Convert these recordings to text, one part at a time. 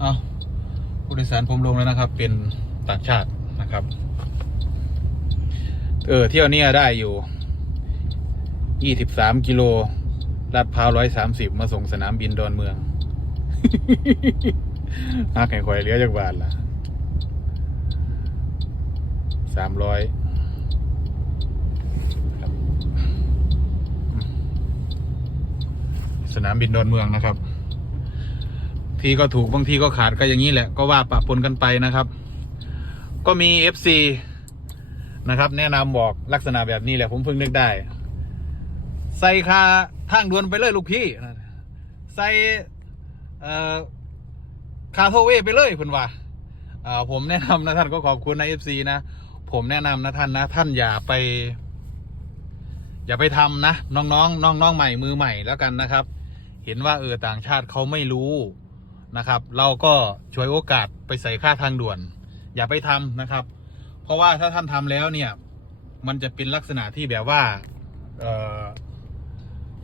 เอาผู้โดยสารผมลงแล้วนะครับ เป็นต่างชาตินะครับ เออ เที่ยวเนี้ยได้อยู่ยี่สิบสามกิโลลาดพร้าวร้อยสามสิบมาส่งสนามบินดอนเมืองฮักไข่ควายเหลี้ยจากบาทละสามร้อยสนามบินดอนเมืองนะครับ ทีก็ถูกบางทีก็ขาดก็อย่างนี้แหละ ก็ว่าปะปนกันไปนะครับ ก็มี FC นะครับ แนะนำบอกลักษณะแบบนี้แหละผมเพิ่งนึกได้ ใส่คาทางด่วนไปเลยลูกพี่ ใส่คาโทเวไปเลยเพิ่นว่าผมแนะนำนะท่านก็ขอบคุณนะ FC นะ ผมแนะนำนะท่านนะ ท่านอย่าไป อย่าไปทำนะ น้องๆน้องๆใหม่มือใหม่แล้วกันนะครับ เห็นว่าเออต่างชาติเขาไม่รู้ นะครับ เราก็ช่วยโอกาสไปใส่ค่าทางด่วน อย่าไปทำนะครับ เพราะว่าถ้าท่านทำแล้วเนี่ย มันจะเป็นลักษณะที่แบบว่าเออ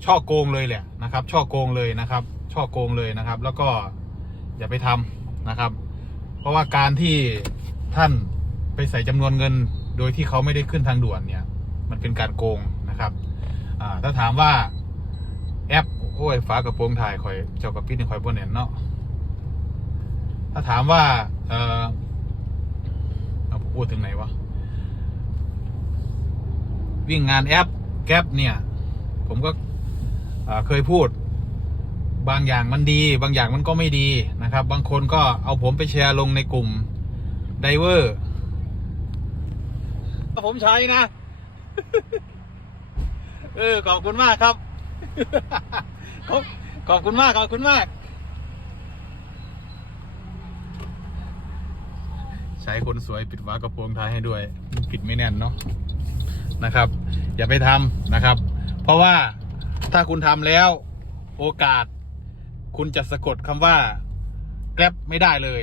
ช่อโกงเลยแหละนะครับ ช่อโกงเลยนะครับ ช่อโกงเลยนะครับ แล้วก็อย่าไปทำนะครับ เพราะว่าการที่ท่านไปใส่จำนวนเงิน โดยที่เขาไม่ได้ขึ้นทางด่วนเนี่ย มันเป็นการโกงนะครับถ้าถามว่าแอปโอ้ยฝากระโปรงถ่ายคอยเจ้ากับพี่นี่คอยบนเน็นเนาะ ถ้าถามว่า เออเอาพูดถึงไหนวะ วิ่งงานแอปแก๊ปเนี่ย ผมก็เคยพูด บางอย่างมันดี บางอย่างมันก็ไม่ดีนะครับ บางคนก็เอาผมไปแชร์ลงในกลุ่มไดเวอร์ผมใช้นะ เออ ขอบคุณมากครับ ขอบขอบคุณมาก ขอบคุณมาก ใช้คนสวยปิดฝากระโปรงท้ายให้ด้วย ปิดไม่แน่นเนาะนะครับ อย่าไปทำนะครับ เพราะว่าถ้าคุณทำแล้วโอกาส คุณจะสะกดคำว่าแกร็บไม่ได้เลย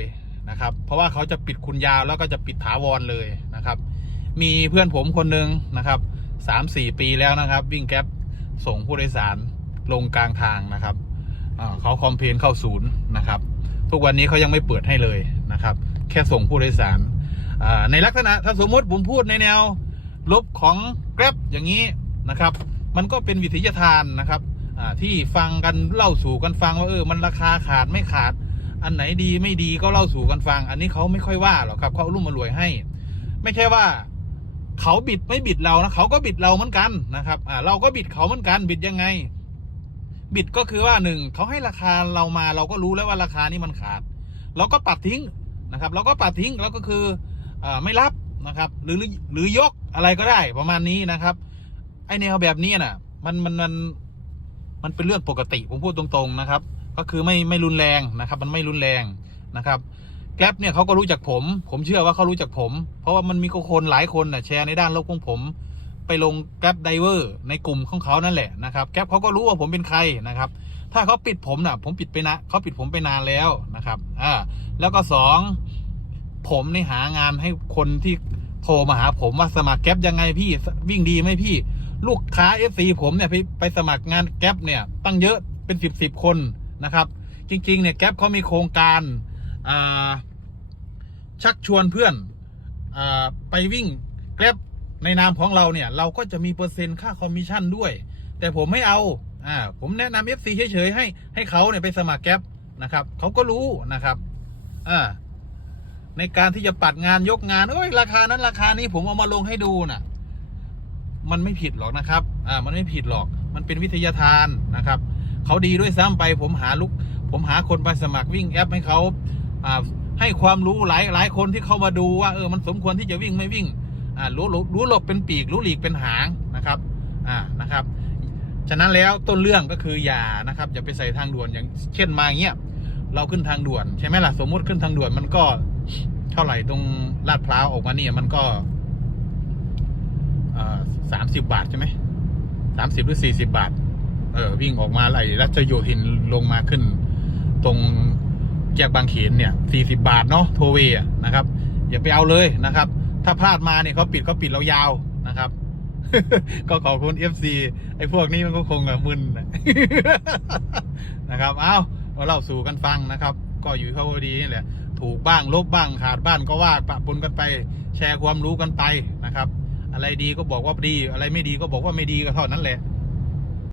นะครับ เพราะว่าเขาจะปิดคุณยาวแล้วก็จะปิดถาวรเลยนะครับ มีเพื่อนผมคนหนึ่งนะครับสามสี่ปีแล้วนะครับ วิ่งแก๊ปส่งผู้โดยสารลงกลางทางนะครับเขาคอมเพลนเข้าศูนย์นะครับ ทุกวันนี้เขายังไม่เปิดให้เลยนะครับ แค่ส่งผู้โดยสารในลักษณะถ้าสมมติผมพูดในแนวลบของ Grab อย่างนี้นะครับ มันก็เป็นวิทยาทานนะครับที่ฟังกันเล่าสู่กันฟังว่าเออมันราคาขาดไม่ขาด อันไหนดีไม่ดีก็เล่าสู่กันฟัง อันนี้เขาไม่ค่อยว่าหรอกครับเขาเอารุ่มมารวยให้ ไม่ใช่ว่าเขาบิดไม่บิดเรานะเขาก็บิดเราเหมือนกันนะครับอ่าเราก็บิดเขาเหมือนกันบิดยังไง บิดก็คือว่าหนึ่งเขาให้ราคาเรามาเราก็รู้แล้วว่าราคานี้มันขาด เราก็ปัดทิ้ง นะครับเราก็ปัดทิ้งแล้วก็คืออไม่รับนะครับ หรือหรือยกอะไรก็ได้ประมาณนี้นะครับ ไอแนวแบบนี้น่ะมันมันมันมันเป็นเรื่องปกติผมพูดตรงๆนะครับ ก็คือไม่ไม่รุนแรงนะครับ มันไม่รุนแรงนะครับแกร็บเนี่ยเขาก็รู้จักผม ผมเชื่อว่าเขารู้จักผม เพราะว่ามันมีคนหลายคนน่ะแชร์ในด้านลบของผม ไปลงแกร็บไดเวอร์ในกลุ่มของเขานั่นแหละนะครับแกร็บเขาก็รู้ว่าผมเป็นใครนะครับ ถ้าเขาปิดผมน่ะผมปิดไปนะเขาปิดผมไปนานแล้วนะครับอ่าแล้วก็สองผมในหางานให้คนที่โทรมาหาผมว่าสมัครแก๊ปยังไงพี่วิ่งดีไหมพี่ ลูกค้าเอฟซีผมเนี่ยไปไปสมัครงานแก๊ปเนี่ย ตั้งเยอะเป็นสิบสิบคนนะครับ จริง ๆ เนี่ยแก๊ปเขามีโครงการอ่าชักชวนเพื่อนอาไปวิ่งแกร็บในนามของเราเนี่ย เราก็จะมีเปอร์เซ็นต์ค่าคอมมิชชั่นด้วย แต่ผมไม่เอา อ่าผมแนะนำ FC เฉยๆให้ให้เขาเนี่ยไปสมัครแก๊ปนะครับเขาก็รู้นะครับอ่าในการที่จะปัดงานยกงานเอ้ยราคานั้นราคานี้ผมเอามาลงให้ดูน่ะ มันไม่ผิดหรอกนะครับ อ่า มันไม่ผิดหรอก มันเป็นวิทยาทานนะครับเขาดีด้วยซ้ำไป ผมหาลูกผมหาคนไปสมัครวิ่งแอปให้เขาอ่าให้ความรู้หลายหลายคนที่เข้ามาดูว่าเออมันสมควรที่จะวิ่งไม่วิ่ง อ่ารู้รู้รู้หลบเป็นปีกรู้หลีกเป็นหางนะครับ อ่านะครับ ฉะนั้นแล้วต้นเรื่องก็คืออย่านะครับอย่าไปใส่ทางด่วนอย่างเช่นมาเงี้ยเราขึ้นทางด่วนใช่ไหมล่ะสมมุติขึ้นทางด่วนมันก็เท่าไหร่ตรงลาดพร้าวออกมาเนี่ยมันก็สามสิบบาทใช่ไหมสามสิบหรือสี่สิบาท เออวิ่งออกมาไหลรัชโยธินลงมาขึ้น ตรงแยกบางเขนเนี่ยสี่สิบาทเนาะโทเวนะครับ อย่าไปเอาเลยนะครับ ถ้าพลาดมาเนี่ยเขาปิดเขาปิดเรายาวนะครับ ก็ขอบคุณ FC ไอ้พวกนี้มันก็คงแบบมึนนะครับเอาเราเล่าสู่กันฟังนะครับ ก็อยู่เขาดีนี่แหละ ถูกบ้างลบบ้างขาดบ้างก็ว่าปะปนกันไป แชร์ความรู้กันไปนะครับ อะไรดีก็บอกว่าดี อะไรไม่ดีก็บอกว่าไม่ดีก็เท่านั้นแหละ